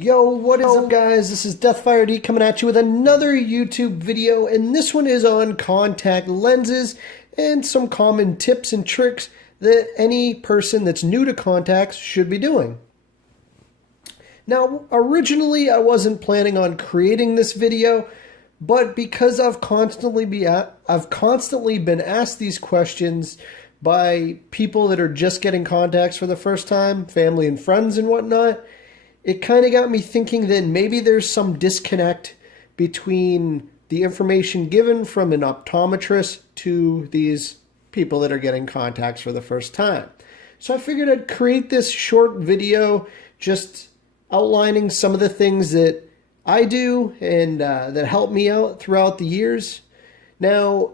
Yo, what is up guys? This is DeathfireD coming at you with another YouTube video, and this one is on contact lenses and some common tips and tricks that any person that's new to contacts should be doing. Now, originally I wasn't planning on creating this video, but because I've constantly been asked these questions by people that are just getting contacts for the first time, family and friends and whatnot, it kind of got me thinking that maybe there's some disconnect between the information given from an optometrist to these people that are getting contacts for the first time. So I figured I'd create this short video just outlining some of the things that I do and that help me out throughout the years. Now,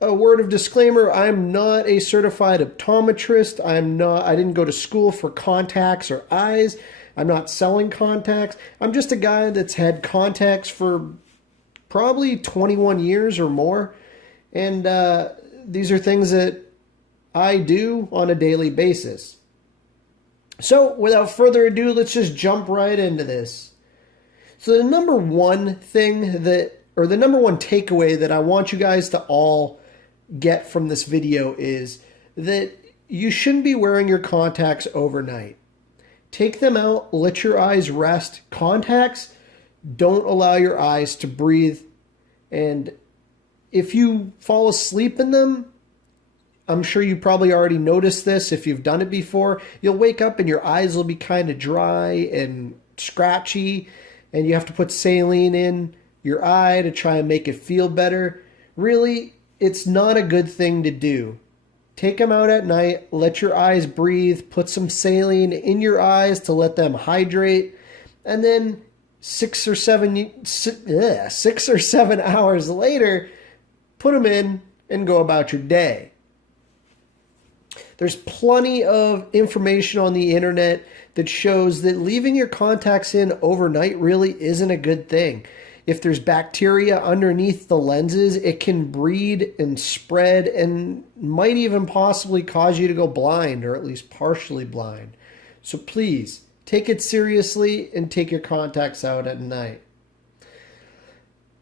a word of disclaimer, I'm not a certified optometrist. I didn't go to school for contacts or eyes. I'm not selling contacts. I'm just a guy that's had contacts for probably 21 years or more. And these are things that I do on a daily basis. So without further ado, let's just jump right into this. So the number one takeaway that I want you guys to all get from this video is that you shouldn't be wearing your contacts overnight. Take them out, let your eyes rest. Contacts don't allow your eyes to breathe. And if you fall asleep in them, I'm sure you probably already noticed this if you've done it before. You'll wake up and your eyes will be kind of dry and scratchy, and you have to put saline in your eye to try and make it feel better. Really, it's not a good thing to do. Take them out at night, let your eyes breathe, put some saline in your eyes to let them hydrate, and then 6 or 7 hours later, put them in and go about your day. There's plenty of information on the internet that shows that leaving your contacts in overnight really isn't a good thing. If there's bacteria underneath the lenses, it can breed and spread and might even possibly cause you to go blind, or at least partially blind. So please, take it seriously and take your contacts out at night.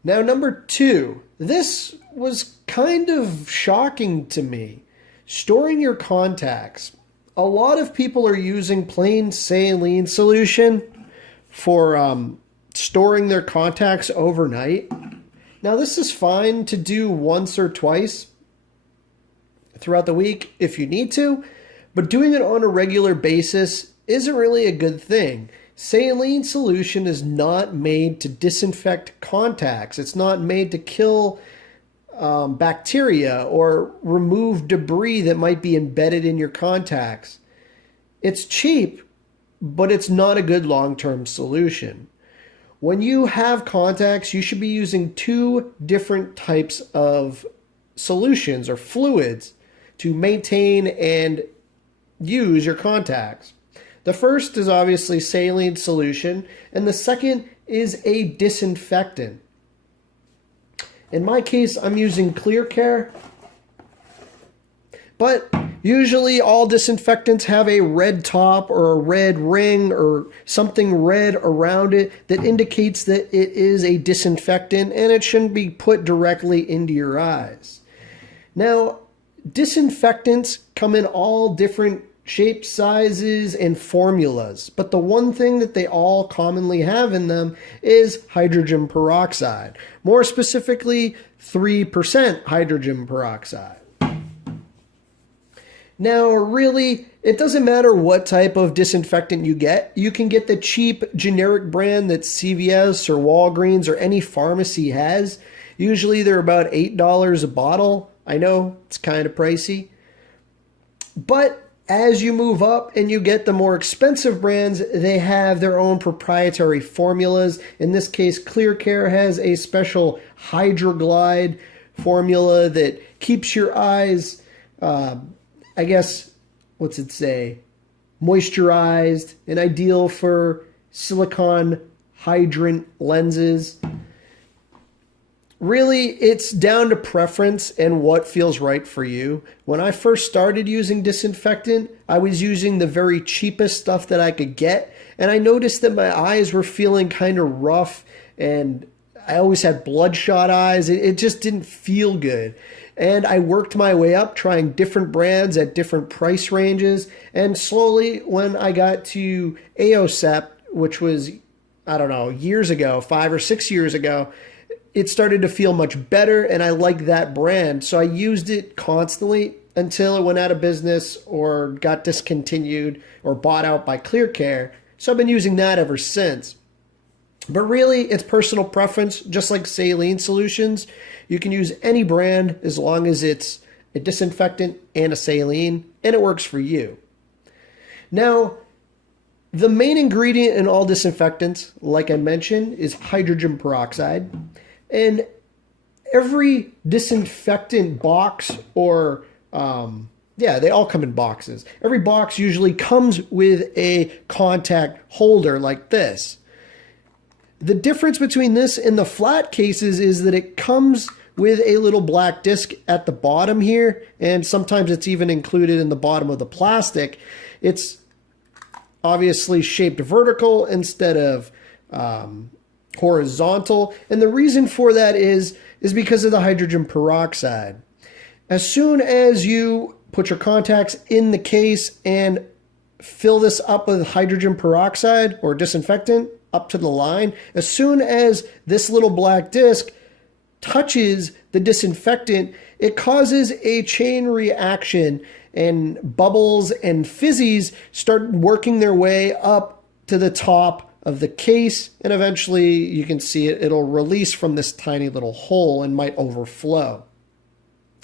Now, number two, this was kind of shocking to me. Storing your contacts. A lot of people are using plain saline solution for storing their contacts overnight. Now, this is fine to do once or twice throughout the week if you need to, but doing it on a regular basis isn't really a good thing. Saline solution is not made to disinfect contacts. It's not made to kill bacteria or remove debris that might be embedded in your contacts. It's cheap, but it's not a good long-term solution. When you have contacts, you should be using two different types of solutions or fluids to maintain and use your contacts. The first is obviously saline solution, and the second is a disinfectant. In my case, I'm using Clear Care, but usually all disinfectants have a red top or a red ring or something red around it that indicates that it is a disinfectant and it shouldn't be put directly into your eyes. Now, disinfectants come in all different shapes, sizes, and formulas, but the one thing that they all commonly have in them is hydrogen peroxide. More specifically, 3% hydrogen peroxide. Now, really, it doesn't matter what type of disinfectant you get. You can get the cheap generic brand that CVS or Walgreens or any pharmacy has. Usually they're about $8 a bottle. I know it's kind of pricey. But as you move up and you get the more expensive brands, they have their own proprietary formulas. In this case, Clear Care has a special Hydroglide formula that keeps your eyes moisturized and ideal for silicone hydrant lenses. Really, it's down to preference and what feels right for you. When I first started using disinfectant, I was using the very cheapest stuff that I could get, and I noticed that my eyes were feeling kind of rough, and I always had bloodshot eyes. It just didn't feel good. And I worked my way up trying different brands at different price ranges, and slowly when I got to AOSEP, which was, I don't know, years ago, 5 or 6 years ago, it started to feel much better, and I liked that brand. So I used it constantly until it went out of business or got discontinued or bought out by ClearCare. So I've been using that ever since. But really, it's personal preference, just like saline solutions. You can use any brand as long as it's a disinfectant and a saline, and it works for you. Now, the main ingredient in all disinfectants, like I mentioned, is hydrogen peroxide. And every disinfectant box or, they all come in boxes. Every box usually comes with a contact holder like this. The difference between this and the flat cases is that it comes with a little black disc at the bottom here, and sometimes it's even included in the bottom of the plastic. It's obviously shaped vertical instead of horizontal, and the reason for that is because of the hydrogen peroxide. As soon as you put your contacts in the case and fill this up with hydrogen peroxide or disinfectant up to the line, as soon as this little black disc touches the disinfectant, it causes a chain reaction, and bubbles and fizzies start working their way up to the top of the case, and eventually you can see it'll release from this tiny little hole and might overflow.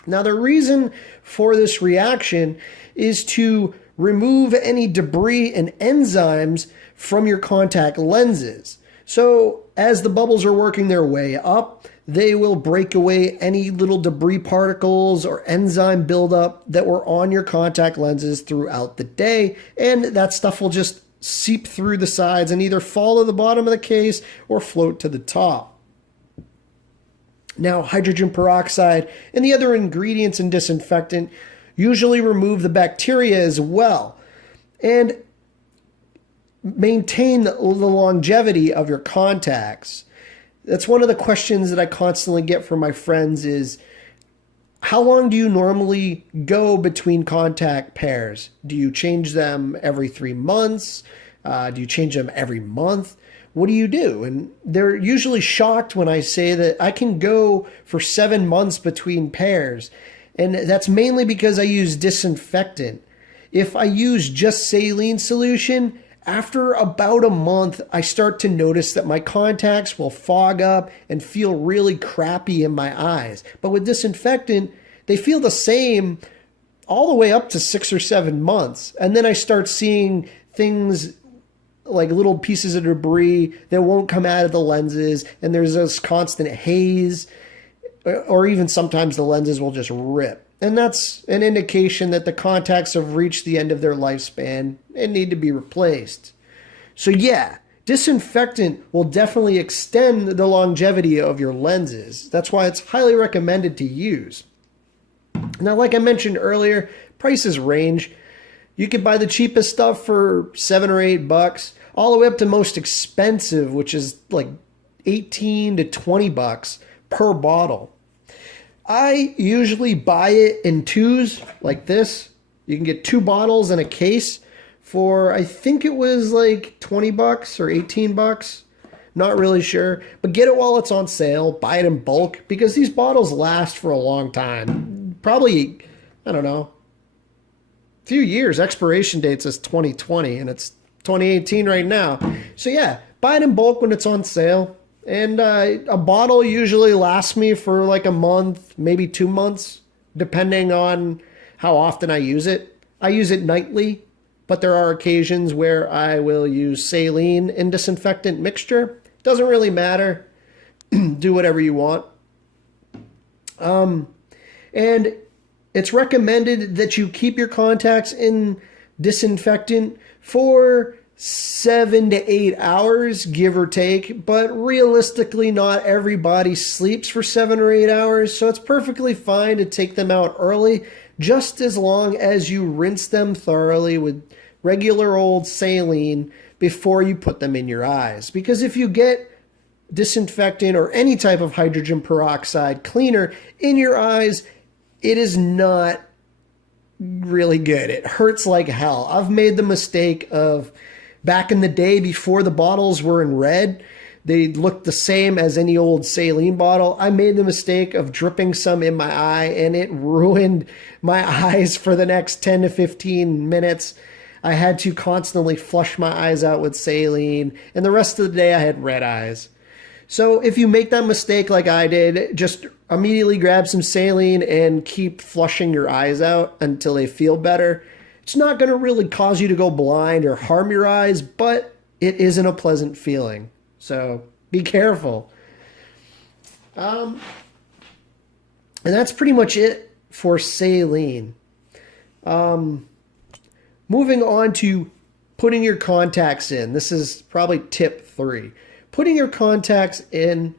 Now, the reason for this reaction is to remove any debris and enzymes from your contact lenses. So as the bubbles are working their way up, they will break away any little debris particles or enzyme buildup that were on your contact lenses throughout the day, and that stuff will just seep through the sides and either fall to the bottom of the case or float to the top. Now, hydrogen peroxide and the other ingredients in disinfectant usually remove the bacteria as well and maintain the longevity of your contacts. That's one of the questions that I constantly get from my friends is, how long do you normally go between contact pairs? Do you change them every 3 months? Do you change them every month? What do you do? And they're usually shocked when I say that I can go for 7 months between pairs. And that's mainly because I use disinfectant. If I use just saline solution, after about a month, I start to notice that my contacts will fog up and feel really crappy in my eyes. But with disinfectant, they feel the same all the way up to 6 or 7 months. And then I start seeing things like little pieces of debris that won't come out of the lenses, and there's this constant haze, or even sometimes the lenses will just rip. And that's an indication that the contacts have reached the end of their lifespan and need to be replaced. So yeah, disinfectant will definitely extend the longevity of your lenses. That's why it's highly recommended to use. Now, like I mentioned earlier, prices range. You could buy the cheapest stuff for $7 or $8, all the way up to most expensive, which is like $18 to $20 per bottle. I usually buy it in twos like this. You can get 2 bottles in a case for, I think it was like $20 or $18. Not really sure, but get it while it's on sale. Buy it in bulk because these bottles last for a long time. Probably, I don't know, a few years. Expiration date says 2020 and it's 2018 right now. So yeah, buy it in bulk when it's on sale. And a bottle usually lasts me for like a month, maybe 2 months, depending on how often I use it. I use it nightly, but there are occasions where I will use saline and disinfectant mixture. Doesn't really matter. Do whatever you want. And it's recommended that you keep your contacts in disinfectant for 7 to 8 hours, give or take, but realistically, not everybody sleeps for 7 or 8 hours, so it's perfectly fine to take them out early, just as long as you rinse them thoroughly with regular old saline before you put them in your eyes. Because if you get disinfectant or any type of hydrogen peroxide cleaner in your eyes, it is not really good. It hurts like hell. I've made the mistake of, back in the day before the bottles were in red, they looked the same as any old saline bottle. I made the mistake of dripping some in my eye, and it ruined my eyes for the next 10 to 15 minutes. I had to constantly flush my eyes out with saline, and the rest of the day I had red eyes. So if you make that mistake like I did, just immediately grab some saline and keep flushing your eyes out until they feel better. It's not going to really cause you to go blind or harm your eyes, but it isn't a pleasant feeling. So be careful. And that's pretty much it for saline. Moving on to putting your contacts in. This is probably tip 3. Putting your contacts in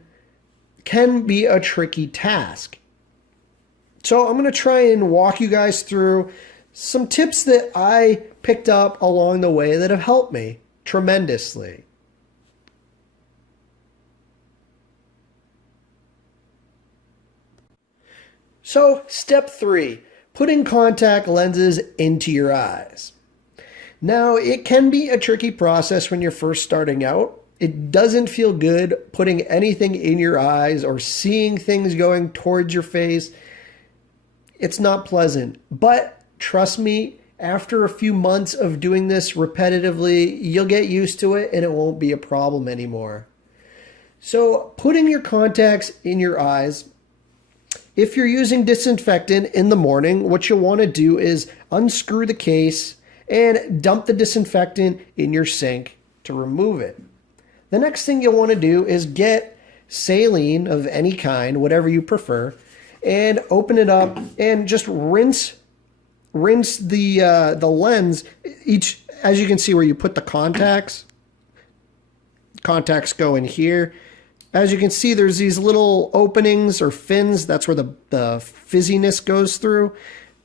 can be a tricky task. So I'm going to try and walk you guys through some tips that I picked up along the way that have helped me tremendously. So, step 3, putting contact lenses into your eyes. Now, it can be a tricky process when you're first starting out. It doesn't feel good putting anything in your eyes or seeing things going towards your face. It's not pleasant, but trust me, after a few months of doing this repetitively, you'll get used to it and it won't be a problem anymore. So, putting your contacts in your eyes, if you're using disinfectant in the morning, what you'll want to do is unscrew the case and dump the disinfectant in your sink to remove it. The next thing you'll want to do is get saline of any kind, whatever you prefer, and open it up and just rinse the lens. Each, as you can see where you put the contacts go in here. As you can see, there's these little openings or fins. That's where the fizziness goes through.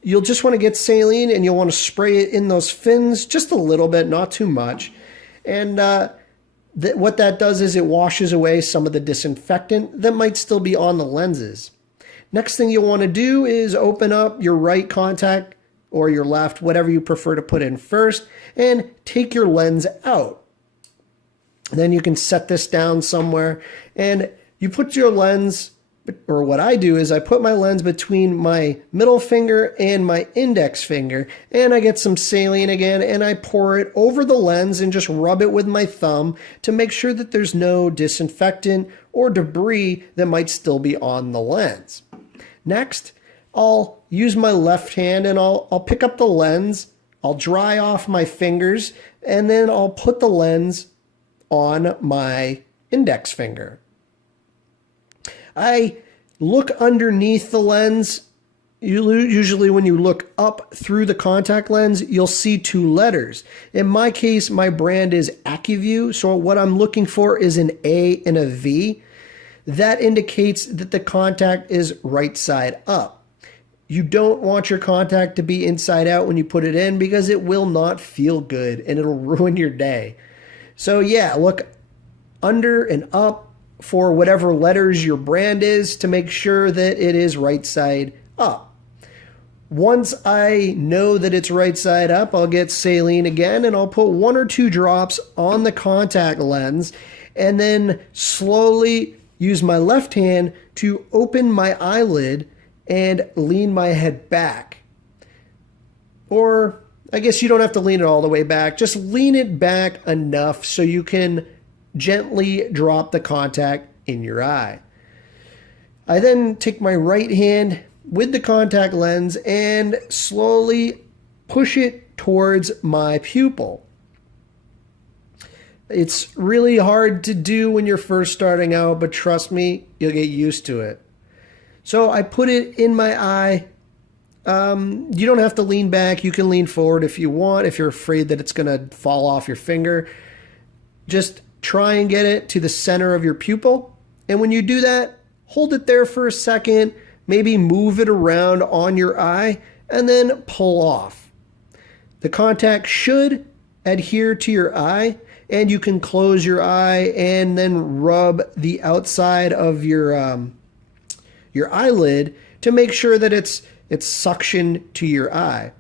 You'll just want to get saline and you'll want to spray it in those fins just a little bit, not too much. And what that does is it washes away some of the disinfectant that might still be on the lenses. Next thing you'll want to do is open up your right contact or your left, whatever you prefer to put in first, and take your lens out. Then you can set this down somewhere and you put your lens, or what I do is I put my lens between my middle finger and my index finger, and I get some saline again and I pour it over the lens and just rub it with my thumb to make sure that there's no disinfectant or debris that might still be on the lens. Next, I'll use my left hand and I'll pick up the lens, I'll dry off my fingers, and then I'll put the lens on my index finger. I look underneath the lens. Usually when you look up through the contact lens, you'll see 2 letters. In my case, my brand is AccuView, so what I'm looking for is an A and a V. That indicates that the contact is right side up. You don't want your contact to be inside out when you put it in because it will not feel good and it'll ruin your day. So yeah, look under and up for whatever letters your brand is to make sure that it is right side up. Once I know that it's right side up, I'll get saline again and I'll put 1 or 2 drops on the contact lens and then slowly use my left hand to open my eyelid and lean my head back. Or I guess you don't have to lean it all the way back. Just lean it back enough so you can gently drop the contact in your eye. I then take my right hand with the contact lens and slowly push it towards my pupil. It's really hard to do when you're first starting out, but trust me, you'll get used to it. So I put it in my eye You don't have to lean back. You can lean forward if you want, if you're afraid that it's going to fall off your finger. Just try and get it to the center of your pupil. And when you do that, hold it there for a second, maybe move it around on your eye, and then pull off. The contact should adhere to your eye, and you can close your eye and then rub the outside of your eyelid to make sure that it's suctioned to your eye.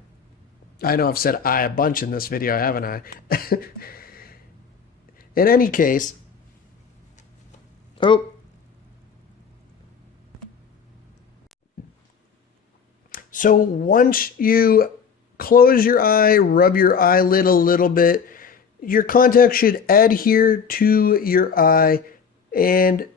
I know I've said eye a bunch in this video, haven't I? In any case, so once you close your eye, rub your eyelid a little bit, your contact should adhere to your eye, and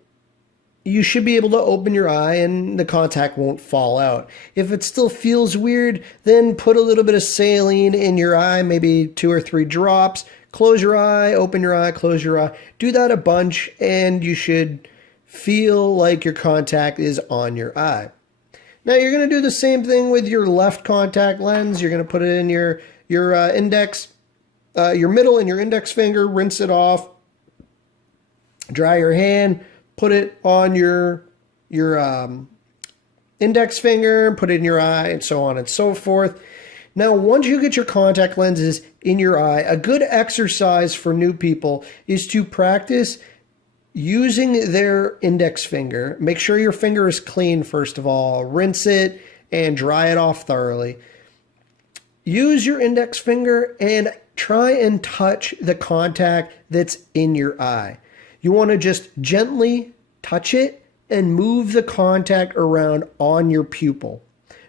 you should be able to open your eye and the contact won't fall out. If it still feels weird, then put a little bit of saline in your eye, maybe 2 or 3 drops. Close your eye, open your eye, close your eye. Do that a bunch and you should feel like your contact is on your eye. Now you're going to do the same thing with your left contact lens. You're going to put it in your index, your middle and your index finger, rinse it off, dry your hand, put it on your index finger, put it in your eye, and so on and so forth. Now, once you get your contact lenses in your eye, a good exercise for new people is to practice using their index finger. Make sure your finger is clean, first of all. Rinse it and dry it off thoroughly. Use your index finger and try and touch the contact that's in your eye. You want to just gently touch it and move the contact around on your pupil.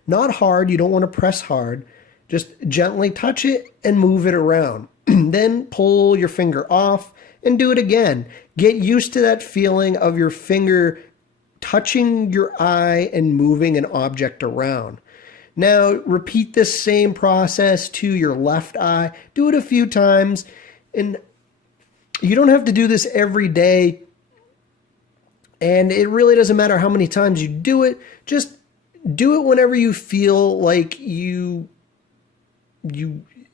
Not hard, you don't want to press hard. Just gently touch it and move it around. Then pull your finger off and do it again. Get used to that feeling of your finger touching your eye and moving an object around. Now repeat this same process to your left eye. Do it a few times, and you don't have to do this every day, and it really doesn't matter how many times you do it. Just do it whenever you feel like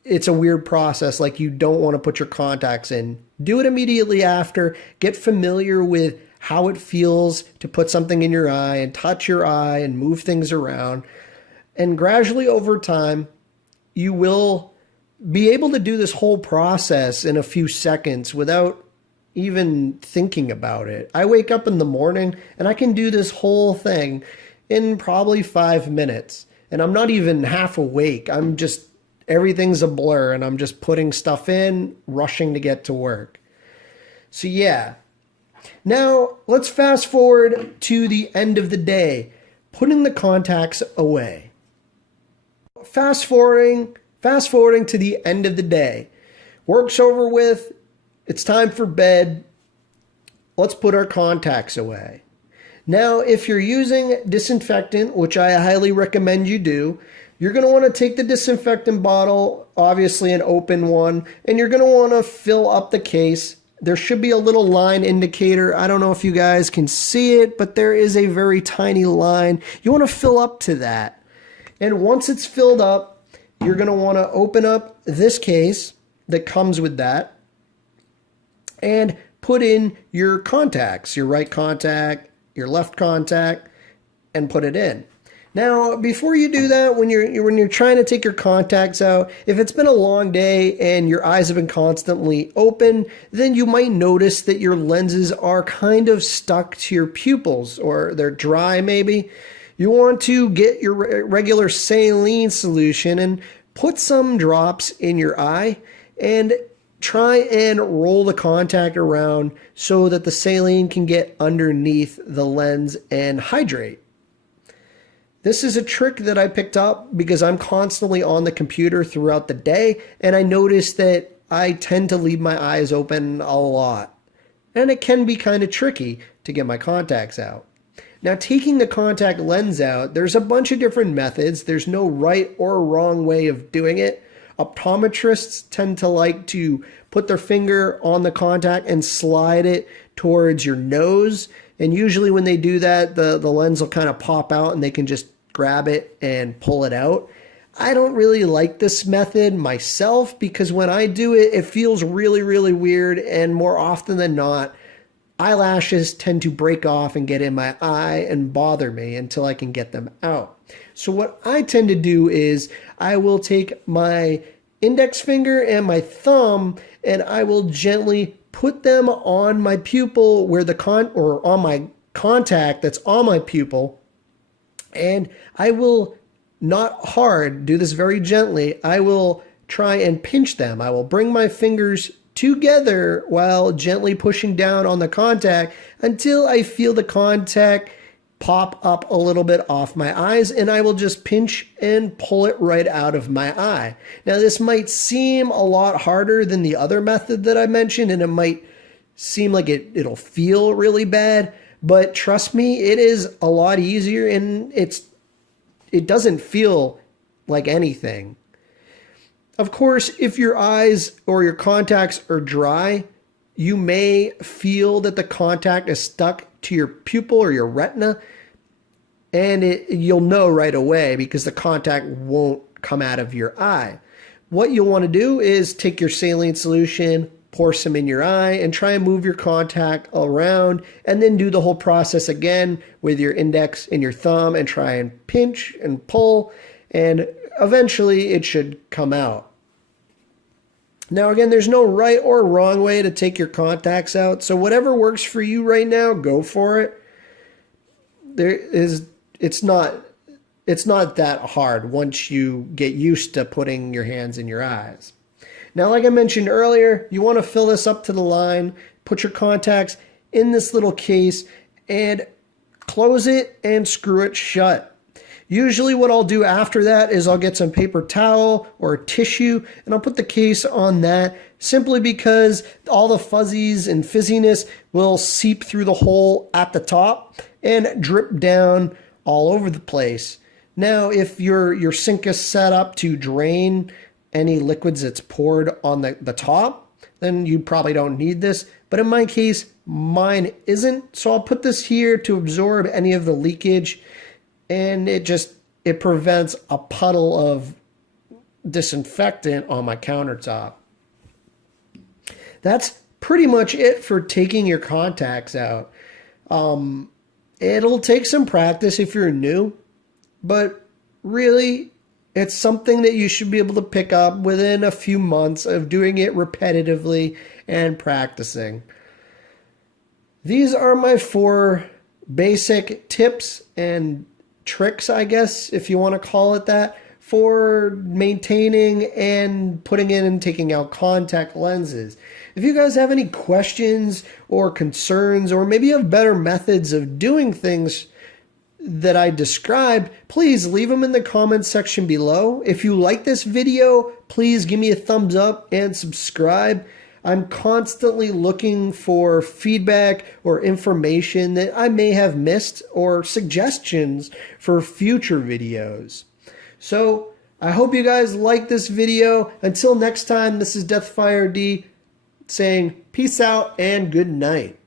it's a weird process, like you don't want to put your contacts in. Do it immediately after. Get familiar with how it feels to put something in your eye and touch your eye and move things around. And gradually over time, you will be able to do this whole process in a few seconds without even thinking about it. I wake up in the morning and I can do this whole thing in probably 5 minutes. And I'm not even half awake. Everything's a blur and I'm just putting stuff in, rushing to get to work. So yeah. Now let's fast forward to the end of the day, putting the contacts away. Fast forwarding to the end of the day. Work's over with. It's time for bed. Let's put our contacts away. Now, if you're using disinfectant, which I highly recommend you do, you're going to want to take the disinfectant bottle, obviously an open one, and you're going to want to fill up the case. There should be a little line indicator. I don't know if you guys can see it, but there is a very tiny line. You want to fill up to that. And once it's filled up, you're going to want to open up this case that comes with that and put in your contacts, your right contact, your left contact, and put it in. Now, before you do that, when you're trying to take your contacts out, if it's been a long day and your eyes have been constantly open, then you might notice that your lenses are kind of stuck to your pupils, or they're dry maybe. You want to get your regular saline solution and put some drops in your eye and try and roll the contact around so that the saline can get underneath the lens and hydrate. This is a trick that I picked up because I'm constantly on the computer throughout the day, and I noticed that I tend to leave my eyes open a lot. And it can be kind of tricky to get my contacts out. Now, taking the contact lens out, there's a bunch of different methods. There's no right or wrong way of doing it. Optometrists tend to like to put their finger on the contact and slide it towards your nose. And usually when they do that, the lens will kind of pop out and they can just grab it and pull it out. I don't really like this method myself because when I do it, it feels really, really weird, and more often than not, eyelashes tend to break off and get in my eye and bother me until I can get them out. So what I tend to do is I will take my index finger and my thumb and I will gently put them on my pupil where or on my contact that's on my pupil, and I will, not hard, do this very gently, I will try and pinch them. I will bring my fingers together while gently pushing down on the contact until I feel the contact pop up a little bit off my eyes, and I will just pinch and pull it right out of my eye. Now, this might seem a lot harder than the other method that I mentioned, and it might seem like it'll feel really bad, but trust me, it is a lot easier, and it doesn't feel like anything. Of course, if your eyes or your contacts are dry, you may feel that the contact is stuck to your pupil or your retina, and you'll know right away because the contact won't come out of your eye. What you'll want to do is take your saline solution, pour some in your eye, and try and move your contact around, and then do the whole process again with your index and your thumb and try and pinch and pull, and eventually it should come out. Now again, there's no right or wrong way to take your contacts out, so whatever works for you right now, go for it. It's not that hard once you get used to putting your hands in your eyes. Now, like I mentioned earlier, you want to fill this up to the line, put your contacts in this little case, and close it and screw it shut. Usually what I'll do after that is I'll get some paper towel or a tissue, and I'll put the case on that simply because all the fuzzies and fizziness will seep through the hole at the top and drip down all over the place. Now, if your sink is set up to drain any liquids that's poured on the top, then you probably don't need this. But in my case, mine isn't. So I'll put this here to absorb any of the leakage, and it prevents a puddle of disinfectant on my countertop. That's pretty much it for taking your contacts out. It'll take some practice if you're new, but really, it's something that you should be able to pick up within a few months of doing it repetitively and practicing. These are my 4 basic tips and tricks, I guess, if you want to call it that, for maintaining and putting in and taking out contact lenses. If you guys have any questions or concerns, or maybe you have better methods of doing things that I described, please leave them in the comments section below. If you like this video, please give me a thumbs up and subscribe. I'm constantly looking for feedback or information that I may have missed or suggestions for future videos. So I hope you guys like this video. Until next time, this is Deathfire D saying peace out and good night.